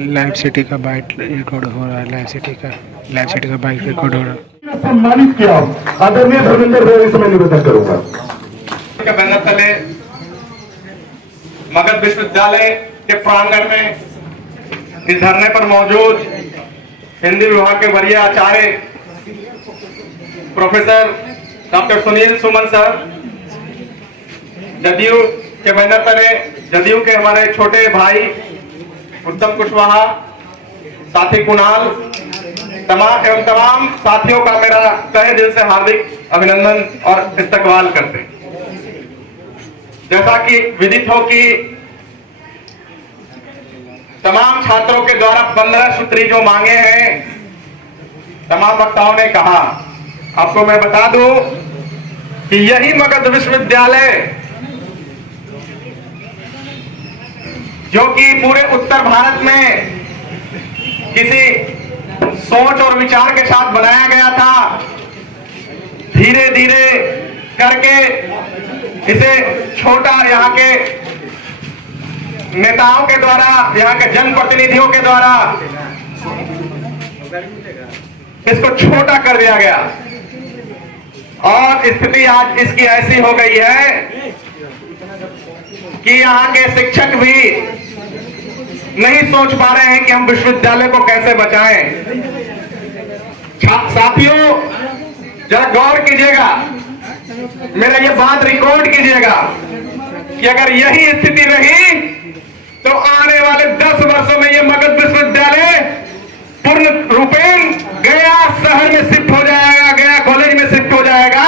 Live city का bike record हो रहा है। लाइव सिटी का बाइक रिकॉर्ड हो रहा है। सम्मानित किया आदरणीय धर्मेंद्र भाई, इसमें निवेदन करूंगा के बैनर तले मगध विश्वविद्यालय के प्रांगण में इस धरने पर मौजूद हिंदी विभाग के वरीय आचार्य प्रोफेसर डॉक्टर सुनील सुमन सर, जदयू के बैनर तले जदयू के हमारे छोटे भाई उत्तम कुशवाहा, साथी कुणाल, तमाम साथियों का मेरा तहे दिल से हार्दिक अभिनंदन और इस्तकबाल करते हैं। जैसा कि विदित हो कि तमाम छात्रों के द्वारा 15 सूत्री जो मांगे हैं, तमाम वक्ताओं ने कहा, आपको मैं बता दूं कि यही मगध विश्वविद्यालय जो कि पूरे उत्तर भारत में किसी सोच और विचार के साथ बनाया गया था, धीरे धीरे करके इसे छोटा यहाँ के नेताओं के द्वारा, यहाँ के जनप्रतिनिधियों के द्वारा इसको छोटा कर दिया गया और स्थिति आज इसकी ऐसी हो गई है कि यहाँ के शिक्षक भी नहीं सोच पा रहे हैं कि हम विश्वविद्यालय को कैसे बचाएं। साथियों, जरा गौर कीजिएगा, मेरा ये बात रिकॉर्ड कीजिएगा कि अगर यही स्थिति रही तो आने वाले 10 वर्षों में ये मगध विश्वविद्यालय पूर्ण रूपेण गया शहर में शिफ्ट हो जाएगा, गया कॉलेज में शिफ्ट हो जाएगा।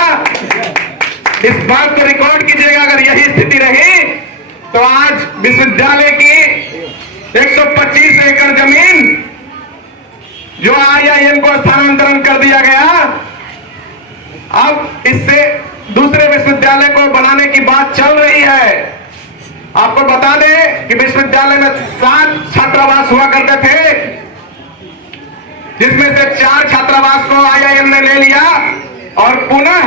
इस बात को रिकॉर्ड कीजिएगा। अगर यही स्थिति रही तो आज विश्वविद्यालय की 125 एकड़ जमीन जो IIM को स्थानांतरण कर दिया गया, अब इससे दूसरे विश्वविद्यालय को बनाने की बात चल रही है। आपको बता दें कि विश्वविद्यालय में 7 छात्रावास हुआ करते थे, जिसमें से 4 छात्रावास को IIM ने ले लिया और पुनः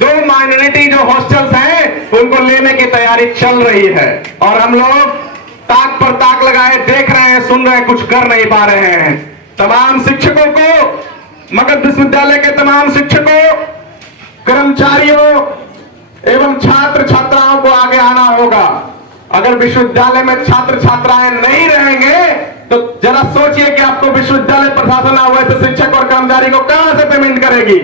2 माइनॉरिटी जो हॉस्टल्स हैं उनको लेने की तैयारी चल रही है। और हम लोग ताक पर ताक लगाए देख रहे हैं, सुन रहे हैं, कुछ कर नहीं पा रहे हैं। तमाम शिक्षकों को, मगध विश्वविद्यालय के तमाम शिक्षकों, कर्मचारियों एवं छात्र छात्राओं को आगे आना होगा। अगर विश्वविद्यालय में छात्र छात्राएं नहीं रहेंगे तो जरा सोचिए कि आपको विश्वविद्यालय प्रशासन वैसे शिक्षक और कर्मचारी को कहां से पेमेंट करेगी।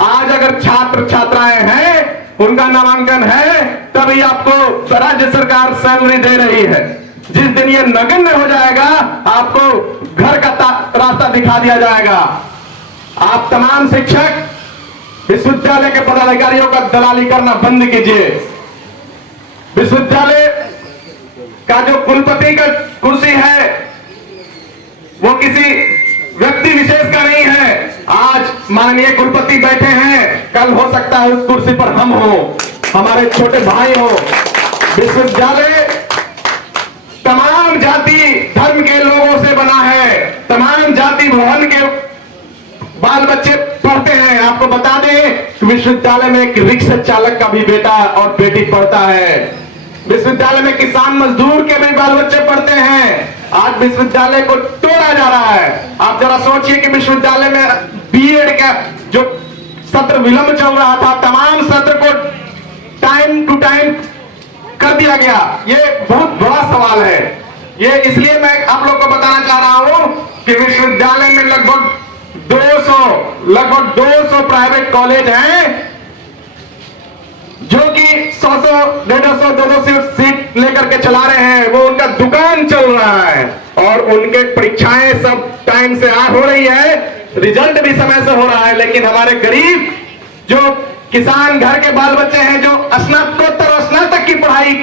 आज अगर छात्र छात्राएं हैं, उनका नामांकन है, तभी आपको राज्य सरकार सैलरी दे रही है। जिस दिन ये नगण्य हो जाएगा, आपको घर का रास्ता दिखा दिया जाएगा। आप तमाम शिक्षक विश्वविद्यालय के पदाधिकारियों का दलाली करना बंद कीजिए। विश्वविद्यालय का जो कुलपति का कुर्सी है वो किसी व्यक्ति विशेष का नहीं है। आज माननीय कुलपति बैठे हैं, कल हो सकता है उस कुर्सी पर हम हो, हमारे छोटे भाई हो। विश्वविद्यालय तमाम जाति धर्म के लोगों से बना है, तमाम जाति भवन के बाल बच्चे पढ़ते हैं। आपको बता दें कि विश्वविद्यालय में एक रिक्शा चालक का भी बेटा और बेटी पढ़ता है। विश्वविद्यालय में किसान मजदूर के भी बाल बच्चे पढ़ते हैं। आज विश्वविद्यालय को तोड़ा जा रहा है। आप जरा सोचिए कि विश्वविद्यालय में बीएड का जो सत्र विलंब चल रहा था, तमाम सत्र को टाइम टू टाइम कर दिया गया। ये बहुत बड़ा सवाल है। ये इसलिए मैं आप लोग को बताना चाह रहा हूं कि विश्वविद्यालय में लगभग 200 प्राइवेट कॉलेज हैं जो कि 100, 150, 200 सीट लेकर के चला रहे हैं। वो उनका दुकान चल रहा है और उनके परीक्षाएं सब टाइम से हो रही है, रिजल्ट भी समय से हो रहा है। लेकिन हमारे गरीब जो किसान घर के बाल बच्चे हैं, जो स्नातकोत्तर और स्नातक की पढ़ाई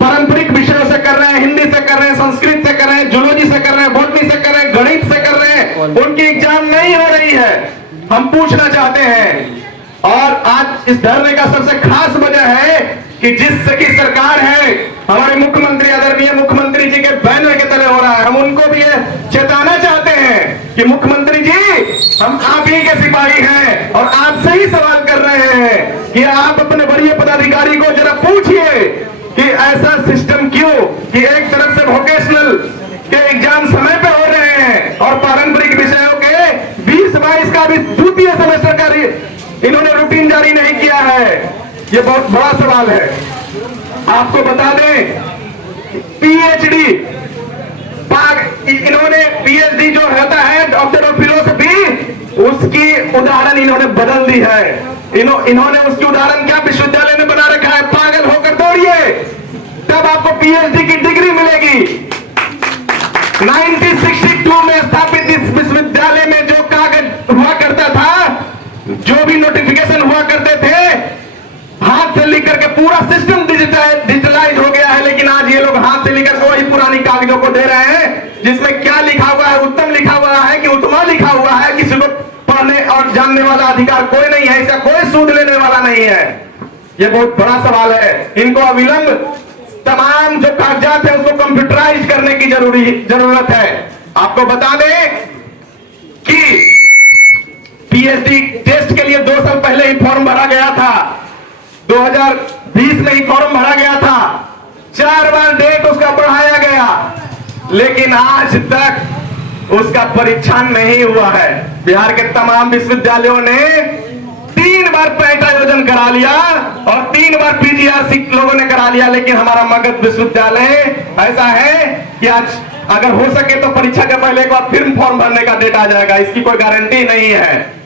पारंपरिक विषयों से कर रहे हैं, हिंदी से कर रहे हैं, संस्कृत से कर रहे हैं, जूलॉजी से कर रहे हैं, बॉटनी से कर रहे हैं, गणित से कर रहे हैं, उनकी एग्जाम नहीं हो रही है। हम पूछना चाहते हैं, और आज इस धरने का सबसे खास वजह है कि जिसकी सरकार है, हमारे मुख्यमंत्री, आदरणीय मुख्यमंत्री जी के बैनर के तले हो रहा है। हम उनको भी चेताना चाहते हैं कि मुख्यमंत्री जी, हम आप ही के सिपाही हैं और आपसे ही सवाल कर रहे हैं कि आप अपने वरीय पदाधिकारी को जरा पूछिए कि ऐसा सिस्टम क्यों कि एक तरफ से वोकेशनल के इन्होंने रूटीन जारी नहीं किया है? ये बहुत बड़ा सवाल है। आपको बता दें, पीएचडी इन्होंने पीएचडी जो होता है डॉक्टर ऑफ फिलोसफी, उसकी उदाहरण इन्होंने बदल दी है। इन्होंने उसकी उदाहरण क्या विश्वविद्यालय ने बना रखा है? पागल होकर दौड़िए, तब आपको पीएचडी की डिग्री मिलेगी। 1962 में स्थापित इस विश्वविद्यालय में जो कागज हुआ करता था, जो भी नोटिफिकेशन हुआ करते थे, हाथ से लिख करके पूरा सिस्टम डिजिटलाइज हो गया है। लेकिन आज ये लोग हाथ से लिख करके वही पुरानी कागजों को दे रहे हैं, जिसमें क्या लिखा हुआ है? उत्तम लिखा हुआ है कि उत्तमा लिखा हुआ है। किसी को पढ़ने और जानने वाला अधिकार कोई नहीं है, इसका कोई सूद लेने वाला नहीं है। ये बहुत बड़ा सवाल है। इनको अविलंब तमाम जो कागजात है उसको कंप्यूटराइज करने की जरूरत है। आपको बता दें कि पीएचडी टेस्ट के लिए 2 साल पहले ही फॉर्म भरा गया था। 2020 में ही फॉर्म भरा गया था। 4 बार डेट उसका बढ़ाया गया, लेकिन आज तक उसका परीक्षण नहीं हुआ है। बिहार के तमाम विश्वविद्यालयों ने 3 बार पैट आयोजन करा लिया और 3 बार पीजीआरसी लोगों ने करा लिया, लेकिन हमारा मगध विश्वविद्यालय ऐसा है कि आज अगर हो सके तो परीक्षा के पहले एक बार फिर फॉर्म भरने का डेट आ जाएगा। इसकी कोई गारंटी नहीं है।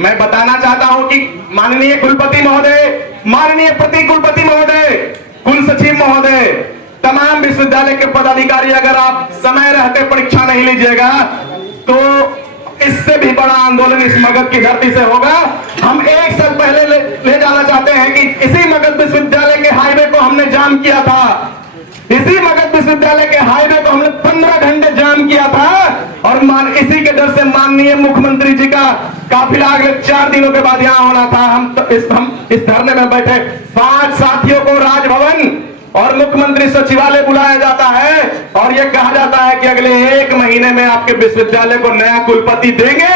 मैं बताना चाहता हूं कि माननीय कुलपति महोदय, माननीय प्रति कुलपति महोदय, कुल सचिव महोदय, तमाम विश्वविद्यालय के पदाधिकारी, अगर आप समय रहते परीक्षा नहीं लीजिएगा तो इससे भी बड़ा आंदोलन इस मगध की धरती से होगा। हम 1 साल पहले ले जाना चाहते हैं कि इसी मगध विश्वविद्यालय के हाईवे को हमने जाम किया था। इसी मगध विश्वविद्यालय के हाईवे को हमने 15 घंटे जाम किया था और इसी के डर से माननीय मुख्यमंत्री जी का काफिला अगले 4 दिनों के बाद यहाँ होना था। हम इस धरने में बैठे 5 साथियों को राजभवन और मुख्यमंत्री सचिवालय बुलाया जाता है और यह कहा जाता है कि अगले 1 महीने में आपके विश्वविद्यालय को नया कुलपति देंगे।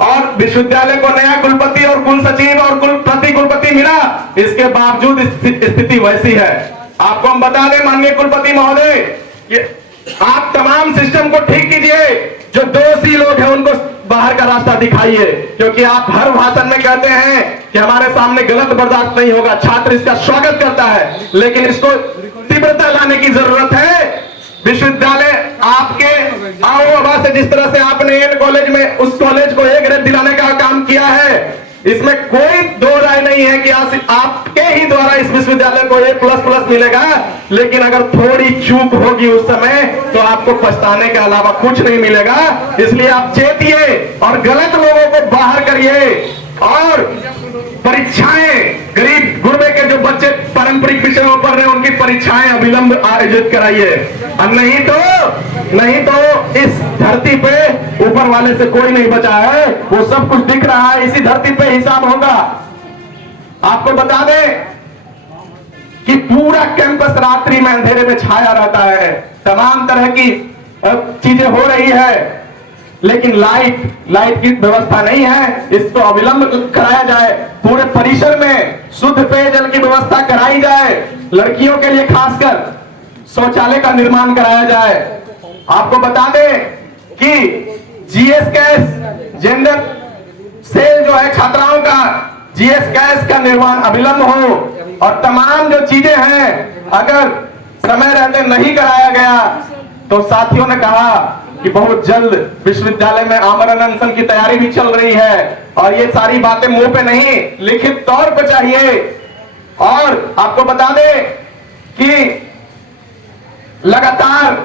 और विश्वविद्यालय को नया कुलपति और कुल सचिव और प्रति कुलपति मिला, इसके बावजूद स्थिति वैसी है। आपको हम बता दें माननीय कुलपति महोदय, आप तमाम सिस्टम को ठीक कीजिए। जो दोषी लोग हैं उनको बाहर का रास्ता दिखाइए, क्योंकि आप हर भाषण में कहते हैं कि हमारे सामने गलत बर्दाश्त नहीं होगा। छात्र इसका स्वागत करता है, लेकिन इसको तीव्रता लाने की जरूरत है। विश्वविद्यालय आपके आओ आवाज से जिस तरह से आपने एन कॉलेज में उस कॉलेज को A ग्रेड दिलाने का काम किया है, इसमें कोई दो राय नहीं है कि आपके ही द्वारा इस विश्वविद्यालय को A++ मिलेगा। लेकिन अगर थोड़ी चूक होगी उस समय तो आपको पछताने के अलावा कुछ नहीं मिलेगा। इसलिए आप चेतिए और गलत लोगों को बाहर करिए और परीक्षाएं, गरीब गुरबे के जो बच्चे पारंपरिक विषयों पर रहे उनकी परीक्षाएं अविलंब आयोजित कराइए। और नहीं तो इस धरती पे ऊपर वाले से कोई नहीं बचा है, वो सब कुछ दिख रहा है। इसी धरती पे हिसाब होगा। आपको बता दें कि पूरा कैंपस रात्रि में अंधेरे में छाया रहता है। तमाम तरह की चीजें हो रही है, लेकिन लाइट की व्यवस्था नहीं है। इसको अविलंब कराया जाए। पूरे परिसर में शुद्ध पेयजल की व्यवस्था कराई जाए। लड़कियों के लिए खासकर शौचालय का निर्माण कराया जाए। आपको बता दें कि जीएस कैश जेंडर सेल जो है छात्राओं का, जीएस कैश का निर्माण अविलंब हो। और तमाम जो चीजें हैं अगर समय रहते नहीं कराया गया तो साथियों ने कहा कि बहुत जल्द विश्वविद्यालय में आमरण अनशन की तैयारी भी चल रही है। और ये सारी बातें मुंह पे नहीं, लिखित तौर पे चाहिए। और आपको बता दें कि लगातार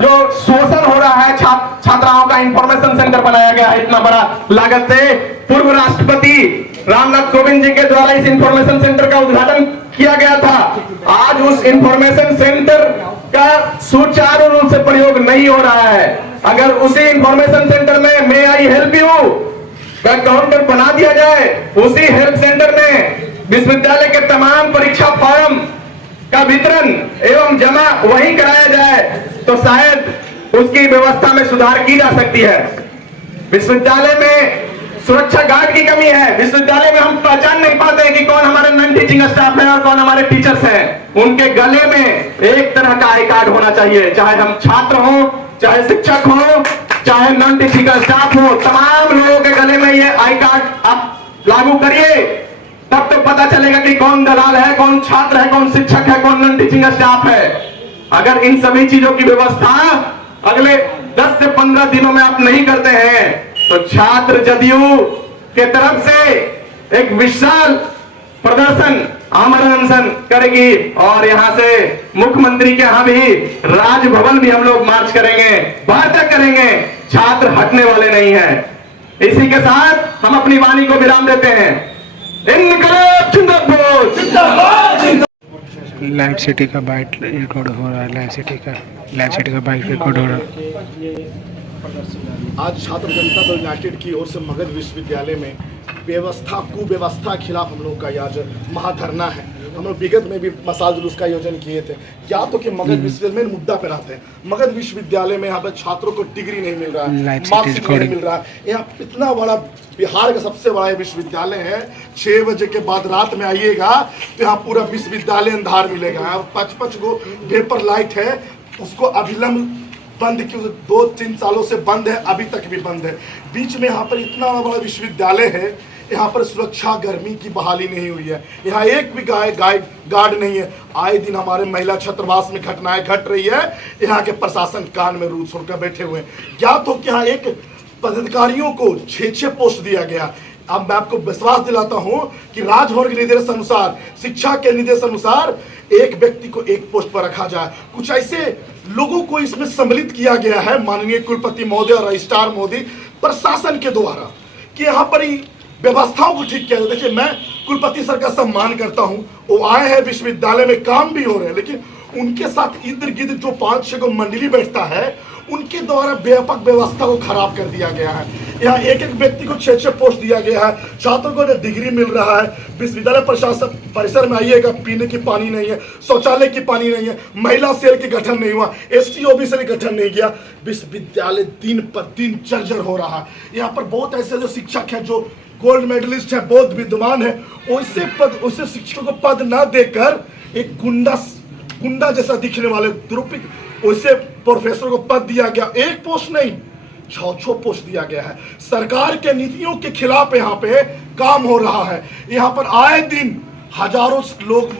जो शोषण हो रहा है छात्राओं का, इंफॉर्मेशन सेंटर बनाया गया है इतना बड़ा लागत से। पूर्व राष्ट्रपति रामनाथ कोविंद जी के द्वारा इस इंफॉर्मेशन सेंटर का उद्घाटन किया गया था। आज उस इंफॉर्मेशन सेंटर का सुचारू रूप से प्रयोग नहीं हो रहा है। अगर उसी इंफॉर्मेशन सेंटर में मे आई हेल्प यू का काउंटर बना दिया जाए, उसी हेल्प सेंटर में विश्वविद्यालय के तमाम परीक्षा फॉर्म का वितरण एवं जमा वहीं कराया जाए तो शायद उसकी व्यवस्था में सुधार की जा सकती है। विश्वविद्यालय में सुरक्षा गार्ड की कमी है। विश्वविद्यालय में हम पहचान नहीं पाते कि कौन हमारे नॉन टीचिंग स्टाफ है और कौन हमारे टीचर्स हैं। उनके गले में एक तरह का आई कार्ड होना चाहिए, चाहे हम छात्र हो, चाहे शिक्षक हो, चाहे नॉन टीचिंग स्टाफ हो। तमाम लोगों के गले में ये आई कार्ड आप लागू करिए, तब तो पता चलेगा कि कौन दलाल है, कौन छात्र है, कौन शिक्षक है, कौन नॉन टीचिंग स्टाफ है। अगर इन सभी चीजों की व्यवस्था अगले 10 से 15 दिनों में आप नहीं करते हैं तो छात्र जदयू के तरफ से एक विशाल प्रदर्शन, आमरण अनशन करेगी और यहां से मुख्यमंत्री के यहां भी, राजभवन भी हम लोग मार्च करेंगे, बाहर तक करेंगे। छात्र हटने वाले नहीं है। इसी के साथ हम अपनी वाणी को विराम देते हैं। इनकलाब जिंदाबाद। लाइव सिटी का बाइट रिकॉर्ड हो रहा है। लाइव सिटी का बाइट रिकॉर्ड हो रहा है। आज छात्र जनता दल यूनाइटेड की ओर से मगध विश्वविद्यालय में कुव्यवस्था के खिलाफ हम लोग का आज महाधरना है। हम लोग विगत में भी मसाल जुलूस का आयोजन किए थे। या तो कि मगध विश्वविद्यालय में मुद्दा पर आते हैं, मगध विश्वविद्यालय में यहाँ पर छात्रों को डिग्री नहीं मिल रहा है, मार्क्स नहीं मिल रहा है। यहाँ इतना बड़ा बिहार का सबसे बड़ा विश्वविद्यालय है। 6 बजे के बाद रात में आइएगा तो यहाँ पूरा विश्वविद्यालय अंधार मिलेगा। 5-5 गो पेपर लाइट है, उसको अविलंब बंद क्यों, 2-3 सालों से बंद है, अभी तक भी बंद है। बीच में यहाँ पर इतना बड़ा विश्वविद्यालय है, यहाँ पर सुरक्षा गर्मी की बहाली नहीं हुई है। यहाँ एक भी गार्ड नहीं है। आए दिन हमारे महिला छात्रावास में घटनाएं घट रही है। यहाँ के प्रशासन कान में रूस छोड़कर बैठे हुए हैं। या तो क्या एक पदाधिकारियों को 6 पोस्ट दिया गया। अब मैं आपको विश्वास दिलाता हूं कि राजभवन के निर्देश अनुसार, शिक्षा के निर्देश अनुसार एक व्यक्ति को एक पोस्ट पर रखा जाए। कुछ ऐसे लोगों को इसमें सम्मिलित किया गया है माननीय कुलपति महोदय और रजिस्ट्रार महोदय प्रशासन के द्वारा कि यहाँ पर ही व्यवस्थाओं को ठीक किया जाए। देखिए, मैं कुलपति सर का सम्मान करता हूँ, वो आए हैं विश्वविद्यालय में, काम भी हो रहे हैं, लेकिन उनके साथ इर्द गिर्द जो 5-6 को मंडली बैठता है उनके द्वारा व्यापक व्यवस्था को खराब कर दिया गया है। यहाँ एक व्यक्ति को 6 पोस्ट दिया गया है, छात्रों को डिग्री मिल रहा है। विश्वविद्यालय प्रशासन परिसर में आइएगा, पीने की पानी नहीं है, शौचालय की पानी नहीं है, महिला सेल की गठन नहीं हुआ, ST OBC का गठन नहीं किया। विश्वविद्यालय दिन पर दिन जर्जर हो रहा है। यहाँ पर बहुत ऐसे जो शिक्षक हैं जो गोल्ड मेडलिस्ट है, बहुत विद्वान है, वैसे शिक्षकों को पद न देकर एक गुंडा जैसा दिखने वाले दुरुपयोग, वैसे प्रोफेसर को पद दिया गया। एक पोस्ट नहीं, 6 पोस्ट दिया गया है। सरकार के नीतियों के खिलाफ यहाँ पे काम हो रहा है। यहाँ पर आए दिन हजारों लोग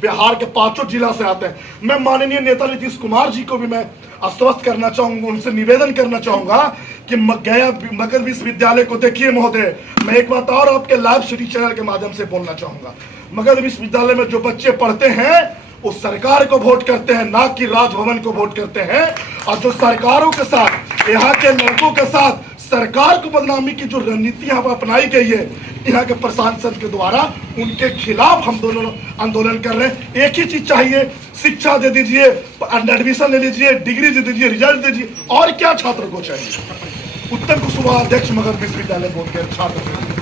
बिहार के 5 जिला से आते हैं। मैं माननीय नेता नीतीश कुमार जी को भी मैं आश्वस्त करना चाहूंगा, उनसे निवेदन करना चाहूंगा कि गया मगध विश्वविद्यालय को देखिए महोदय। मैं एक बात और आपके लाइव सिटी चैनल के माध्यम से बोलना चाहूंगा, मगध विश्वविद्यालय में जो बच्चे पढ़ते हैं वो सरकार को वोट करते हैं, ना कि राजभवन को वोट करते हैं। और जो सरकारों के साथ, यहाँ के लड़कों के साथ सरकार को बदनामी की जो रणनीति यहाँ पर अपनाई गई है यहाँ के प्रशासन के द्वारा, उनके खिलाफ हम दोनों आंदोलन कर रहे हैं। एक ही चीज चाहिए, शिक्षा दे दीजिए, एडमिशन ले लीजिए, डिग्री दे दीजिए, रिजल्ट दे दीजिए, और क्या छात्र को चाहिए। उत्तर कुशवाहा अध्यक्ष मगध विश्वविद्यालय बोर्ड के छात्र।